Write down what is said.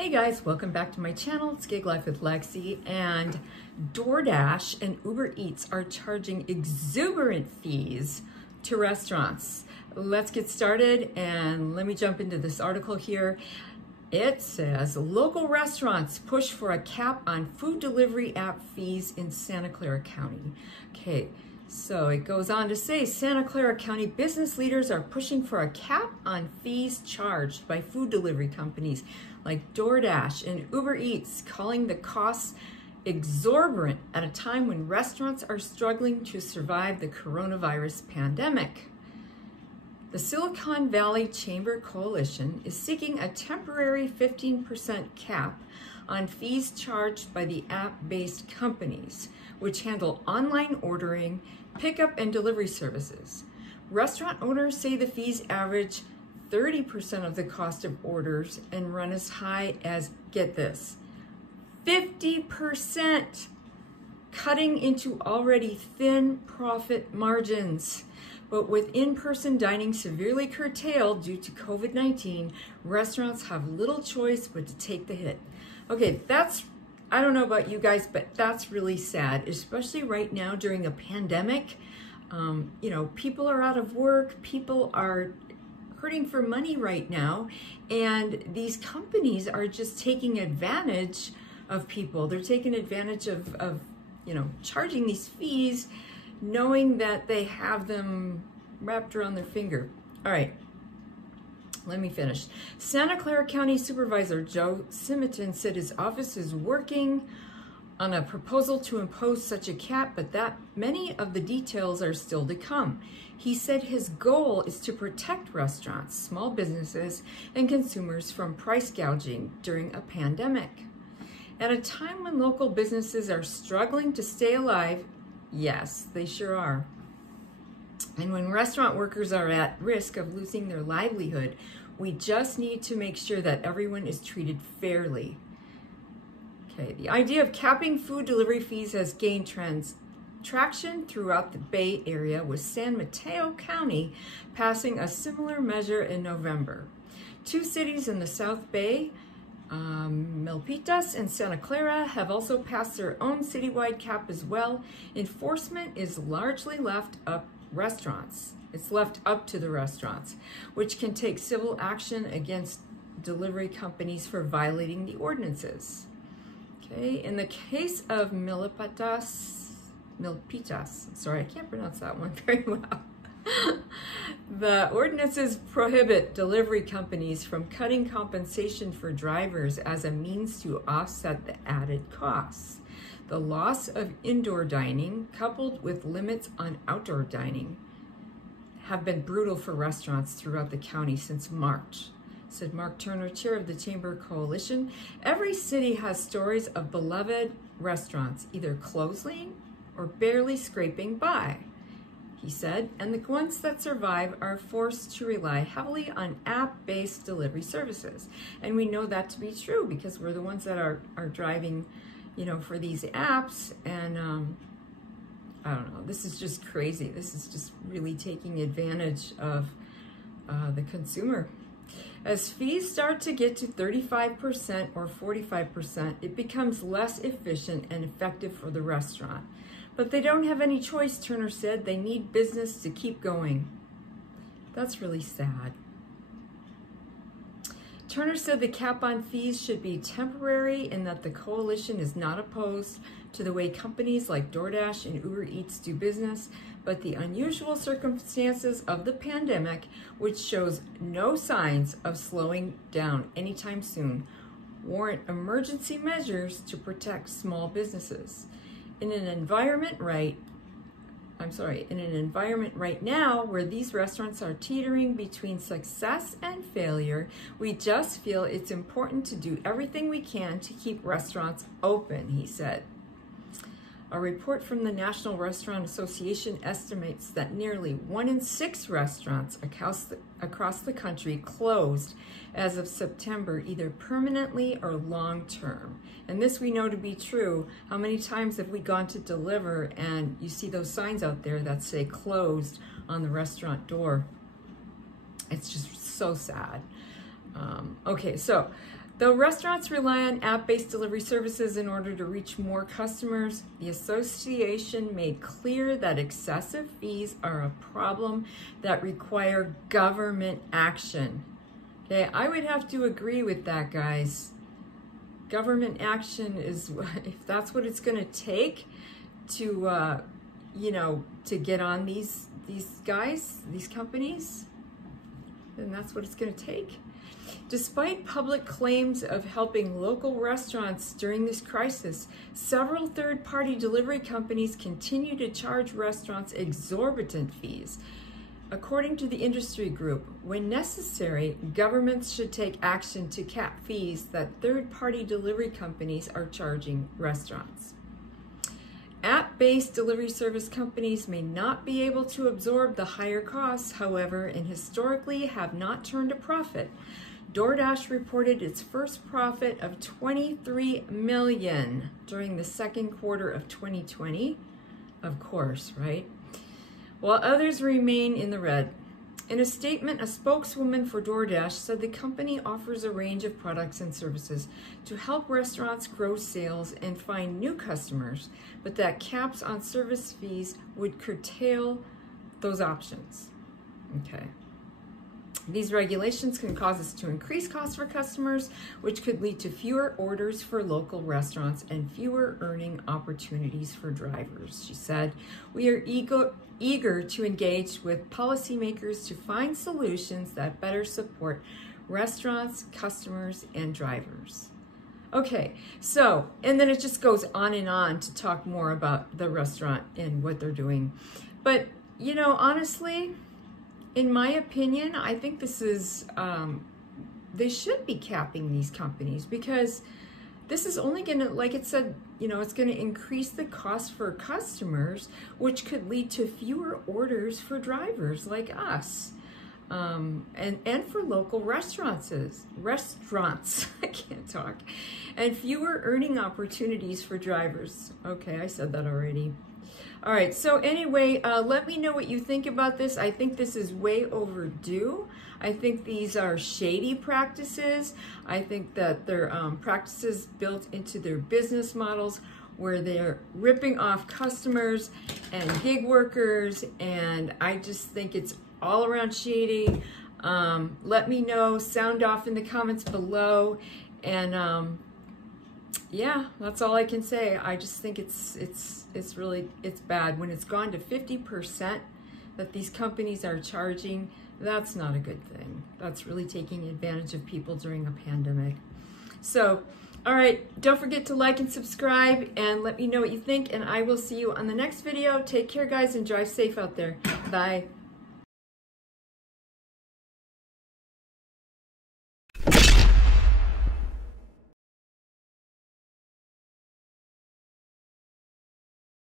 Hey guys, welcome back to my channel. It's Gig Life with Lexi, and DoorDash and Uber Eats are charging exuberant fees to restaurants. Let's get started and let me jump into this article here. It says local restaurants push for a cap on food delivery app fees in Santa Clara County. Okay, so it goes on to say Santa Clara County business leaders are pushing for a cap on fees charged by food delivery companies like DoorDash and Uber Eats, calling the costs exorbitant at a time when restaurants are struggling to survive the coronavirus pandemic. The Silicon Valley Chamber Coalition is seeking a temporary 15% cap on fees charged by the app-based companies, which handle online ordering, pickup, and delivery services. Restaurant owners say the fees average 30% of the cost of orders and run as high as, get this, 50%, cutting into already thin profit margins. But with in-person dining severely curtailed due to COVID-19, restaurants have little choice but to take the hit. Okay, I don't know about you guys, but that's really sad, especially right now during a pandemic. People are out of work, people are hurting for money right now, and these companies are just taking advantage of people. They're taking advantage of charging these fees, knowing that they have them wrapped around their finger. All right, let me finish. Santa Clara County Supervisor Joe Simonton said his office is working on a proposal to impose such a cap, but that many of the details are still to come. He said his goal is to protect restaurants, small businesses, and consumers from price gouging during a pandemic. At a time when local businesses are struggling to stay alive, yes, they sure are. And when restaurant workers are at risk of losing their livelihood, we just need to make sure that everyone is treated fairly. Okay, the idea of capping food delivery fees has gained traction throughout the Bay Area, with San Mateo County passing a similar measure in November. Two cities in the South Bay, Milpitas and Santa Clara, have also passed their own citywide cap as well. Enforcement is largely left up to the restaurants, which can take civil action against delivery companies for violating the ordinances. Okay, in the case of Milpitas, sorry, I can't pronounce that one very well. The ordinances prohibit delivery companies from cutting compensation for drivers as a means to offset the added costs. The loss of indoor dining, coupled with limits on outdoor dining, have been brutal for restaurants throughout the county since March, said Mark Turner, chair of the Chamber Coalition. Every city has stories of beloved restaurants either closing or barely scraping by, he said, and the ones that survive are forced to rely heavily on app-based delivery services. And we know that to be true because we're the ones that are driving, for these apps. And I don't know, this is just crazy. This is just really taking advantage of the consumer. As fees start to get to 35% or 45%, it becomes less efficient and effective for the restaurant. But they don't have any choice, Turner said. They need business to keep going. That's really sad. Turner said the cap on fees should be temporary and that the coalition is not opposed to the way companies like DoorDash and Uber Eats do business, but the unusual circumstances of the pandemic, which shows no signs of slowing down anytime soon, warrant emergency measures to protect small businesses. In an environment right now where these restaurants are teetering between success and failure, we just feel it's important to do everything we can to keep restaurants open, he said. A report from the National Restaurant Association estimates that nearly 1 in 6 restaurants across the country closed as of September, either permanently or long-term. And this we know to be true. How many times have we gone to deliver and you see those signs out there that say closed on the restaurant door? It's just so sad. Okay, so Though restaurants rely on app-based delivery services in order to reach more customers, the association made clear that excessive fees are a problem that require government action. Okay, I would have to agree with that, guys. Government action is, if that's what it's going to take to, you know, to get on these guys, these companies, then that's what it's going to take. Despite public claims of helping local restaurants during this crisis, several third-party delivery companies continue to charge restaurants exorbitant fees. According to the industry group, when necessary, governments should take action to cap fees that third-party delivery companies are charging restaurants. App-based delivery service companies may not be able to absorb the higher costs, however, and historically have not turned a profit. DoorDash reported its first profit of $23 million during the second quarter of 2020. Of course, right? While others remain in the red. In a statement, a spokeswoman for DoorDash said the company offers a range of products and services to help restaurants grow sales and find new customers, but that caps on service fees would curtail those options. Okay. These regulations can cause us to increase costs for customers, which could lead to fewer orders for local restaurants and fewer earning opportunities for drivers, she said. We are eager to engage with policymakers to find solutions that better support restaurants, customers, and drivers. Okay, so, and then it just goes on and on to talk more about the restaurant and what they're doing. But, you know, honestly, in my opinion, I think this is, they should be capping these companies, because this is only going to, like it said, you know, it's going to increase the cost for customers, which could lead to fewer orders for drivers like us, and for local restaurants, I can't talk, and fewer earning opportunities for drivers. Okay, I said that already. All right, so anyway, let me know what you think about this. I think this is way overdue. I think these are shady practices. I think that they're practices built into their business models where they're ripping off customers and gig workers, and I just think it's all around shady. Let me know, sound off in the comments below, and yeah, that's all I can say. I just think it's bad. When it's gone to 50% that these companies are charging, that's not a good thing. That's really taking advantage of people during a pandemic. So, all right, don't forget to like and subscribe, and let me know what you think, and I will see you on the next video. Take care, guys, and drive safe out there. Bye.